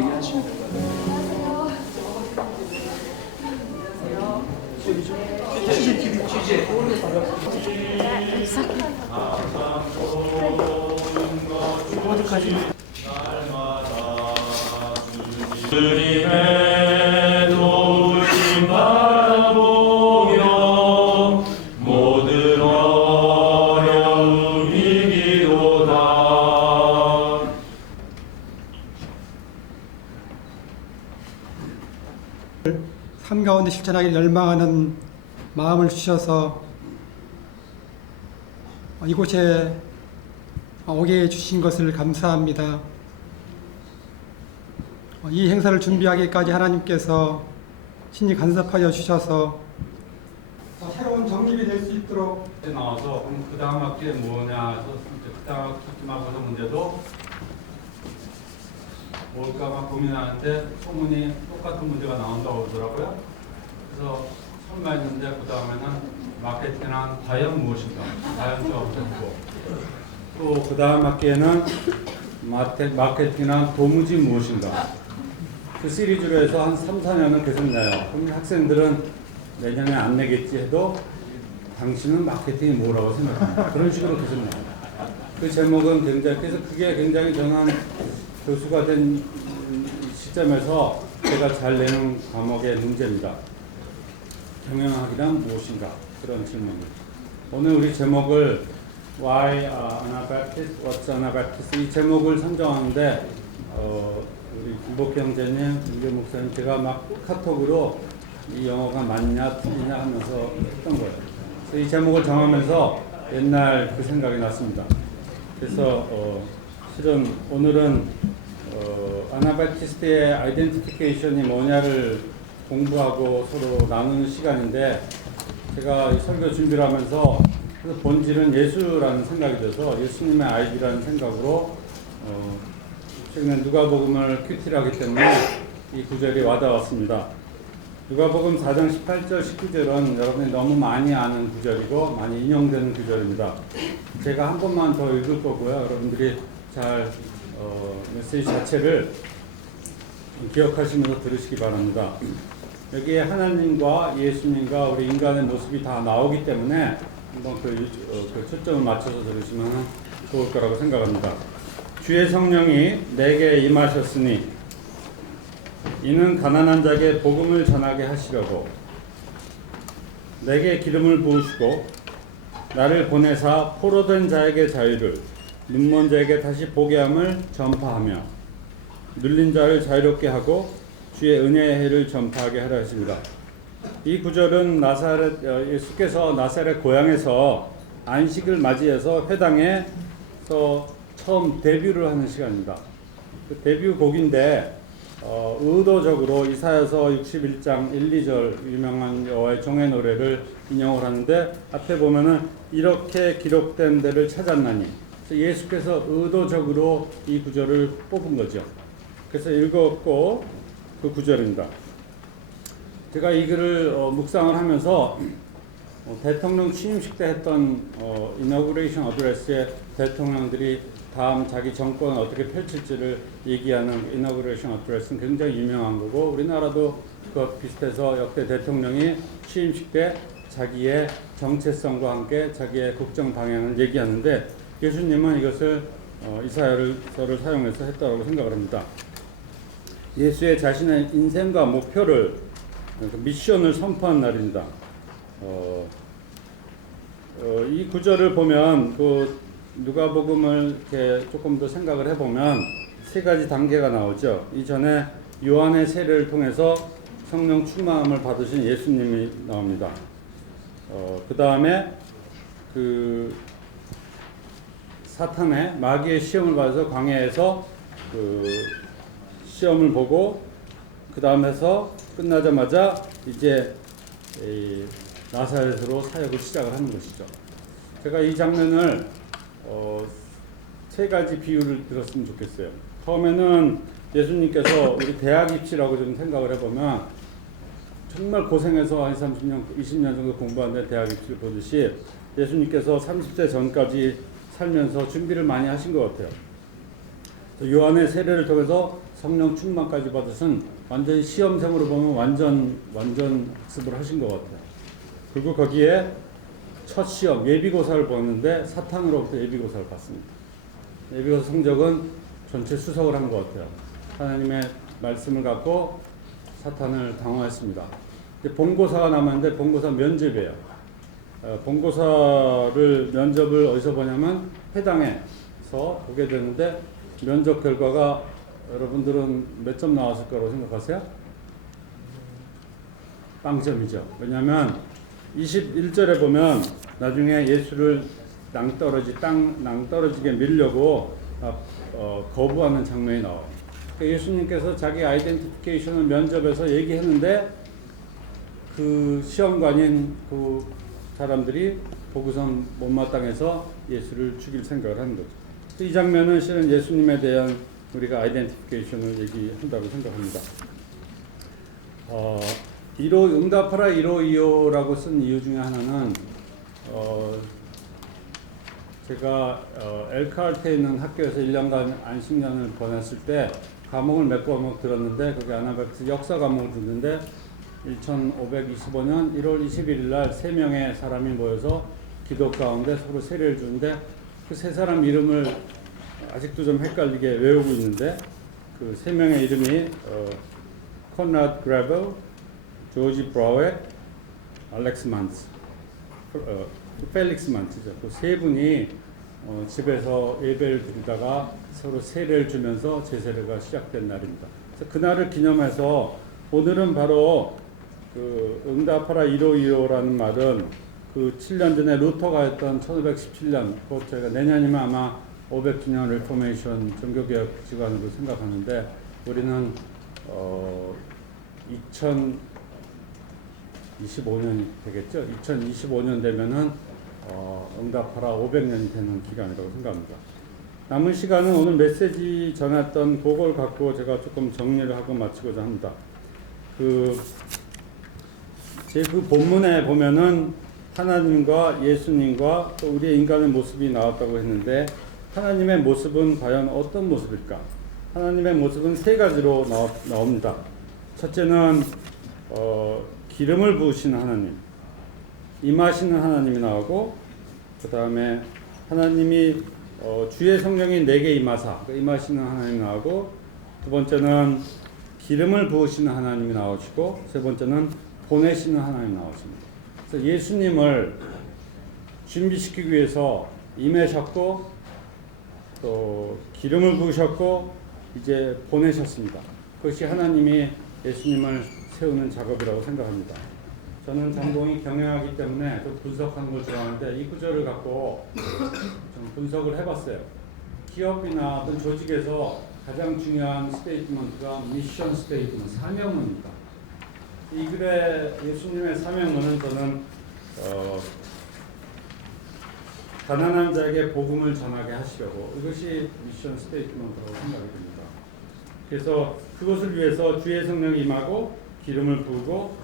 얘기하시면 될 것 같아요. CCTV 취재. 어디까지? 주님의 도우심 바라보며 모든 어려움 이기도다. 삶 가운데 실천하기 열망하는 마음을 주셔서 이곳에 오게 해주신 것을 감사합니다. 이 행사를 준비하기까지 하나님께서 친히 간섭하여 주셔서 새로운 정립이 될 수 있도록 나와서 그럼 그 다음 학기에 뭐냐 해서 그 다음 학기 기말고사 문제도 뭘까 막 고민하는데 소문이 똑같은 문제가 나온다고 그러더라고요. 그래서 설마 했는데 그 다음에는 마케팅은 과연 무엇인가, 과연 없었고 또 그 다음 학기에는 마케팅은 도무지 무엇인가. 그 시리즈로 해서 한 3, 4년은 계속 내요. 그럼 학생들은 내년에 안 내겠지 해도 당신은 마케팅이 뭐라고 생각합니까? 그런 식으로 계속 나와요. 그 제목은 굉장히, 그래서 그게 굉장히 저는 교수가 된 시점에서 제가 잘 내는 과목의 문제입니다. 경영학이란 무엇인가? 그런 질문입니다. 오늘 우리 제목을 Why Anabaptist? What's Anabaptist? 이 제목을 선정하는데 우리 김복희 형제님, 김재 목사님 제가 막 카톡으로 이 영어가 맞냐 틀리냐 하면서 했던 거예요. 그래서 이 제목을 정하면서 옛날 그 생각이 났습니다. 그래서 실은 오늘은 아나바티스트의 아이덴티피케이션이 뭐냐를 공부하고 서로 나누는 시간인데 제가 설교 준비를 하면서 그래서 본질은 예수라는 생각이 들어서 예수님의 아이디라는 생각으로 최근에 누가복음을 큐티를 하기 때문에 이 구절이 와닿았습니다. 누가복음 4장 18절 19절은 여러분이 너무 많이 아는 구절이고 많이 인용되는 구절입니다. 제가 한 번만 더 읽을 거고요. 여러분들이 잘 메시지 자체를 기억하시면서 들으시기 바랍니다. 여기에 하나님과 예수님과 우리 인간의 모습이 다 나오기 때문에 한번 그 초점을 맞춰서 들으시면 좋을 거라고 생각합니다. 주의 성령이 내게 임하셨으니 이는 가난한 자에게 복음을 전하게 하시려고 내게 기름을 부으시고 나를 보내사 포로된 자에게 자유를 눈먼 자에게 다시 보게 함을 전파하며 눌린 자를 자유롭게 하고 주의 은혜의 해를 전파하게 하려 하십니다. 이 구절은 예수께서 나사렛 고향에서 안식을 맞이해서 회당에서 처음 데뷔를 하는 시간입니다. 그 데뷔 곡인데 의도적으로 이사야서 61장 1, 2절 유명한 여호와의 종의 노래를 인용을 하는데 앞에 보면은 이렇게 기록된 데를 찾았나니 그래서 예수께서 의도적으로 이 구절을 뽑은 거죠. 그래서 읽었고 그 구절입니다. 제가 이 글을 묵상을 하면서 대통령 취임식 때 했던 이너그레이션 어드레스에 대통령들이 다음 자기 정권을 어떻게 펼칠지를 얘기하는 이너그레이션 어드레스는 굉장히 유명한 거고 우리나라도 그것 비슷해서 역대 대통령이 취임식 때 자기의 정체성과 함께 자기의 국정 방향을 얘기하는데 예수님은 이것을 이사야서를 사용해서 했다고 생각을 합니다. 예수의 자신의 인생과 목표를 미션을 선포한 날입니다. 이 구절을 보면 그 누가복음을 이렇게 조금 더 생각을 해보면 세 가지 단계가 나오죠. 이전에 요한의 세례를 통해서 성령 충만함을 받으신 예수님이 나옵니다. 그 다음에 그 사탄의 마귀의 시험을 받아서 광야에서 그 시험을 보고 그 다음에서 끝나자마자 이제 나사렛으로 사역을 시작을 하는 것이죠. 제가 이 장면을 세 가지 비유를 들었으면 좋겠어요. 처음에는 예수님께서 우리 대학 입시라고 좀 생각을 해보면 정말 고생해서 한 30년, 20년 정도 공부하는데 대학 입시를 보듯이 예수님께서 30세 전까지 살면서 준비를 많이 하신 것 같아요. 요한의 세례를 통해서 성령 충만까지 받으신 완전히 시험생으로 보면 완전 학습을 하신 것 같아요. 그리고 거기에 첫 시험 예비고사를 보는데 사탄으로부터 예비고사를 받습니다. 예비고사 성적은 전체 수석을 한 것 같아요. 하나님의 말씀을 갖고 사탄을 당황했습니다. 이제 본고사가 남았는데 본고사 면접이에요. 본고사를 면접을 어디서 보냐면 회당에서 보게 되는데 면접 결과가 여러분들은 몇 점 나왔을 거라고 생각하세요? 빵점이죠. 왜냐하면 21절에 보면 나중에 예수를 낭떠러지게 밀려고 거부하는 장면이 나와요. 그러니까 예수님께서 자기 아이덴티피케이션을 면접에서 얘기했는데 그 시험관인 그 사람들이 보고선 못마땅해서 예수를 죽일 생각을 하는 거죠. 이 장면은 실은 예수님에 대한 우리가 아이덴티피케이션을 얘기한다고 생각합니다. 응답하라 1호2호라고 쓴 이유 중에 하나는 제가 엘카르트에 있는 학교에서 1년간 안식년을 보냈을 때 과목을 몇 과목 들었는데 거기 아나바프티스 역사 과목을 듣는데 1525년 1월 21일 날 3명의 사람이 모여서 기도 가운데 서로 세례를 주는데 그 세 사람 이름을 아직도 좀 헷갈리게 외우고 있는데 그 3명의 이름이 컨라드 그레벨, 조지 브라우엑, 알렉스 만츠, 펠릭스 만츠죠. 그 세 분이 집에서 예배를 드리다가 서로 세례를 주면서 제세례가 시작된 날입니다. 그래서 그날을 기념해서 오늘은 바로 그 응답하라 1호2호라는 말은 그 7년 전에 루터가 했던 1517년, 곧 저희가 내년이면 아마 500주년 리포메이션 종교개혁 기관으로 생각하는데 우리는 2025년이 되겠죠. 2025년 되면은 응답하라 500년이 되는 기간이라고 생각합니다. 남은 시간은 오늘 메시지 전했던 그걸 갖고 제가 조금 정리를 하고 마치고자 합니다. 제 그 본문에 보면은 하나님과 예수님과 또 우리의 인간의 모습이 나왔다고 했는데 하나님의 모습은 과연 어떤 모습일까? 하나님의 모습은 세 가지로 나옵니다. 첫째는 기름을 부으시는 하나님, 임하시는 하나님이 나오고 그 다음에 하나님이 주의 성령이 내게 임하사 임하시는 하나님이 나오고 두 번째는 기름을 부으시는 하나님이 나오시고 세 번째는 보내시는 하나님이 나오십니다. 그래서 예수님을 준비시키기 위해서 임하셨고 또 기름을 부으셨고 이제 보내셨습니다. 그것이 하나님이 예수님을 세우는 작업이라고 생각합니다. 저는 전공이 경영하기 때문에 좀 분석하는 걸 좋아하는데 이 구절을 갖고 좀 분석을 해봤어요. 기업이나 어떤 조직에서 가장 중요한 스테이트먼트가 미션 스테이트먼트, 사명입니다. 이 글의 예수님의 사명은 저는 가난한 자에게 복음을 전하게 하시려고 이것이 미션 스테이트먼트라고 생각이 됩니다. 그래서 그것을 위해서 주의 성령이 임하고 기름을 부으고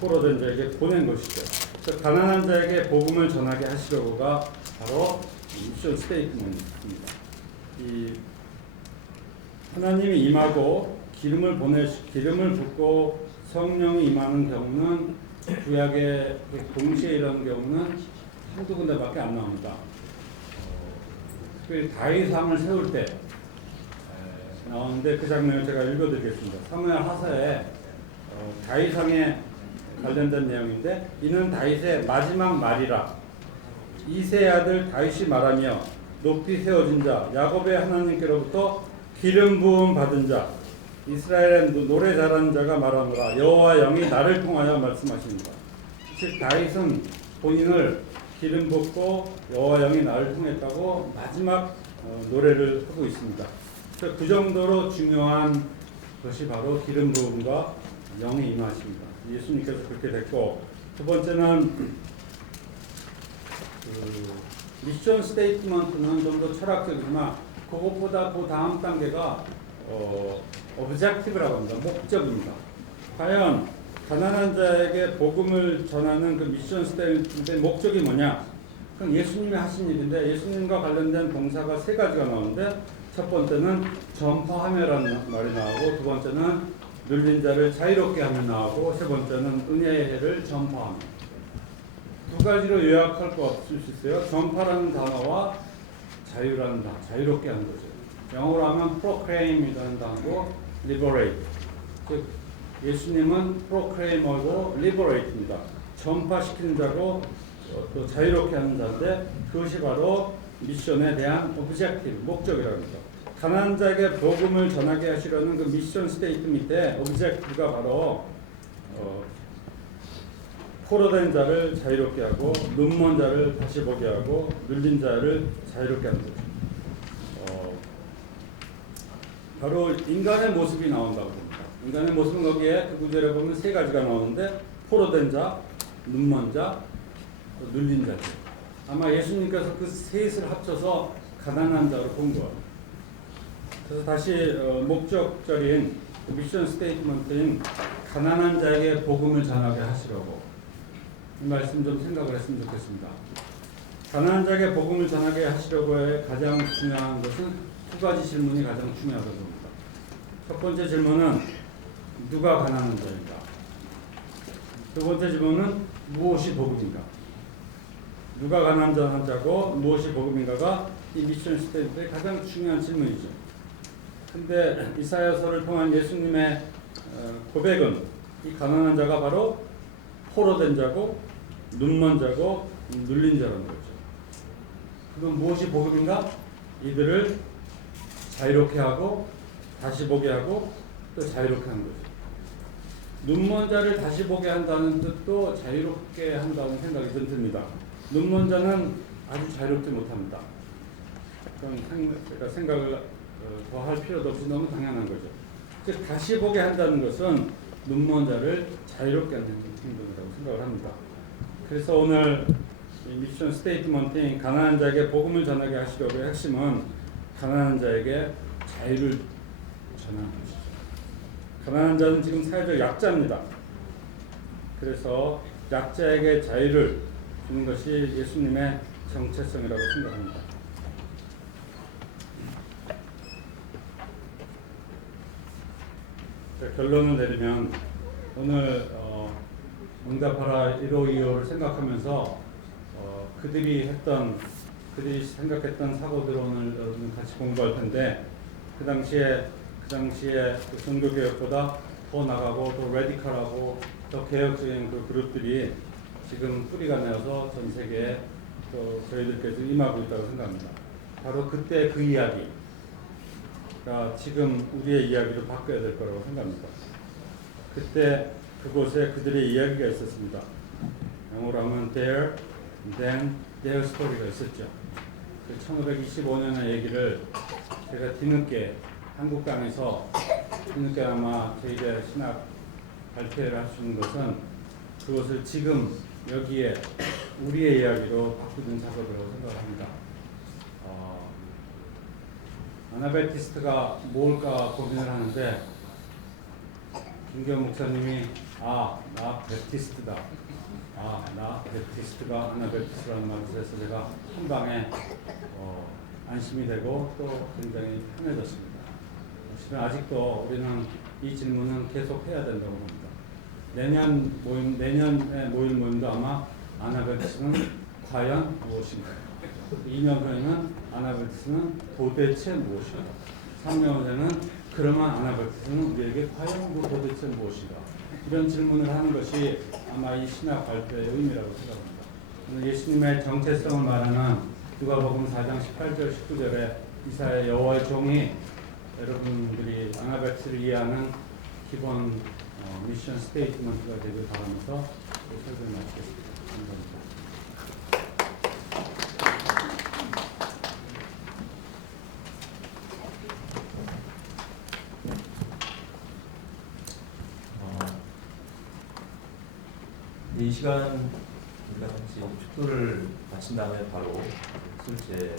포로된 자에게 보낸 것이죠. 그래서 가난한 자에게 복음을 전하게 하시려고가 바로 미션 스테이트먼트입니다. 이 하나님이 임하고 기름을 붓고 성령이 임하는 경우는 구약의 동시에 이런 경우는 한두 군데밖에 안 나옵니다. 다윗 왕을 세울 때 나오는데 그 장면을 제가 읽어드리겠습니다. 사무엘 하사에 다윗 왕에 관련된 내용인데 이는 다윗의 마지막 말이라 이새의 아들 다윗이 말하며 높이 세워진 자 야곱의 하나님께로부터 기름 부음 받은 자 이스라엘의 노래 잘하는 자가 말하노라 여호와 영이 나를 통하여 말씀하십니다. 즉 다윗은 본인을 기름 붓고 여호와 영이 나를 통했다고 마지막 노래를 하고 있습니다. 그 정도로 중요한 것이 바로 기름 부음과 영의 임하십니다. 예수님께서 그렇게 됐고 두 번째는 미션 스테이트먼트는 좀 더 철학적이지만 그것보다 그 다음 단계가 오브젝티브라고 합니다. 목적입니다. 과연 가난한 자에게 복음을 전하는 그 미션 스테이트먼트의 목적이 뭐냐? 그건 예수님이 하신 일인데 예수님과 관련된 동사가 세 가지가 나오는데 첫 번째는 전파하며라는 말이 나오고, 두 번째는 눌린 자를 자유롭게 하며 나오고, 세 번째는 은혜의 해를 전파하며. 두 가지로 요약할 거 없을 수 있어요. 전파라는 단어와 자유라는 단어, 자유롭게 하는 거죠. 영어로 하면 proclaim이라는 단어고 liberate. 즉 예수님은 proclaimer고 liberate입니다. 전파시키는 자고 또 자유롭게 하는 자인데, 그것이 바로 미션에 대한 objective, 목적이라고 합니다. 가난한 자에게 복음을 전하게 하시려는 그 미션 스테이트 밑에 objective가 바로 포로된 자를 자유롭게 하고, 눈먼 자를 다시 보게 하고, 눌린 자를 자유롭게 하는 거죠. 바로 인간의 모습이 나온다고 봅니다. 인간의 모습은 거기에 그 구절에 보면 세 가지가 나오는데, 포로된 자, 눈먼 자, 눌린 자죠. 아마 예수님께서 그 셋을 합쳐서 가난한 자로 본 거예요. 그래서 다시 목적절인 미션 스테이트먼트인 가난한 자에게 복음을 전하게 하시려고, 이 말씀 좀 생각을 했으면 좋겠습니다. 가난한 자에게 복음을 전하게 하시려고의 가장 중요한 것은 두 가지 질문이 가장 중요하다고 봅니다. 첫 번째 질문은 누가 가난한 자인가? 두 번째 질문은 무엇이 복음인가? 누가 가난한 자고 무엇이 복음인가가 이 미션 스테이트의 가장 중요한 질문이죠. 근데 이사야서를 통한 예수님의 고백은 이 가난한 자가 바로 포로된 자고 눈먼 자고 눌린 자라는 거죠. 그럼 무엇이 복음인가? 이들을 자유롭게 하고 다시 보게 하고 또 자유롭게 하는 거죠. 눈먼 자를 다시 보게 한다는 뜻도 자유롭게 한다는 생각이 듭니다. 눈먼 자는 아주 자유롭지 못합니다. 그러니까 생각을 더 할 필요도 없이 너무 당연한 거죠. 즉 다시 보게 한다는 것은 눈먼 자를 자유롭게 하는 행동이라고 생각을 합니다. 그래서 오늘 이 미션 스테이트먼트인 가난한 자에게 복음을 전하게 하시려고의 핵심은 가난한 자에게 자유를 전하는 것이죠. 가난한 자는 지금 사회적 약자입니다. 그래서 약자에게 자유를 주는 것이 예수님의 정체성이라고 생각합니다. 결론을 내리면 오늘 응답하라 1호2호를 생각하면서 그들이 생각했던 사고들을 오늘 여러분 같이 공부할 텐데, 그 당시에 그 종교개혁보다 더 나가고 더 레디컬하고 더 개혁적인 그 그룹들이 지금 뿌리가 내어서 전 세계에 또 저희들께서 임하고 있다고 생각합니다. 바로 그때 그 이야기가 지금 우리의 이야기로 바뀌어야 될 거라고 생각합니다. 그때 그곳에 그들의 이야기가 있었습니다. 영어로 하면 there, then, their story가 있었죠. 그 1525년의 얘기를 제가 뒤늦게 한국 땅에서 뒤늦게 아마 저희의 신학 발표를 할 수 있는 것은 그것을 지금 여기에 우리의 이야기로 바꾸는 작업이라고 생각합니다. 아나베티스트가 뭘까 고민을 하는데, 김경 목사님이 나 베티스트다. 나 베티스트가 아나베티스트라는 말을 해서 제가 한 방에 안심이 되고 또 굉장히 편해졌습니다. 사실은 아직도 우리는 이 질문은 계속 해야 된다고 봅니다. 내년에 모일 모임도 아마 아나베티스는 과연 무엇인가? 2년 후에는 아나베티스는 도대체 무엇인가? 3년 후에는 그러면 아나베티스는 우리에게 과연 도대체 무엇인가? 이런 질문을 하는 것이 아마 이 신학 발표의 의미라고 생각합니다. 오늘 예수님의 정체성을 말하는 누가복음 4장 18절 19절에 이사야 여호와의 종이 여러분들이 아나베티스를 이해하는 기본 미션 스테이트먼트가 되길 바라면서 설교를 마치겠습니다. 감사합니다. 이 시간 우리가 잠시 축도를 마친 다음에 바로 술제를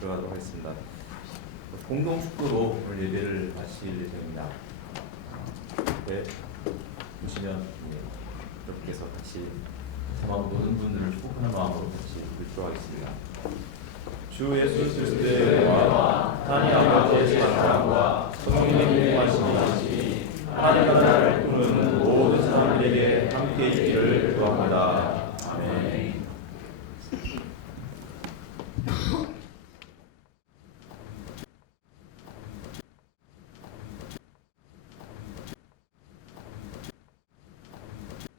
들어가도록 하겠습니다. 공동 축도로 오늘 예배를 마칠 예정입니다. 네, 보시면 여러분께서 같이 모든 분들을 축복하는 마음으로 같이 읽도록 하겠습니다. 주 예수 그리스도의 은혜와 하나님 아버지의 사랑과 성령의 공하심이 하나님 나라를 꿈꾸는 모든 사람들에게 함께 있게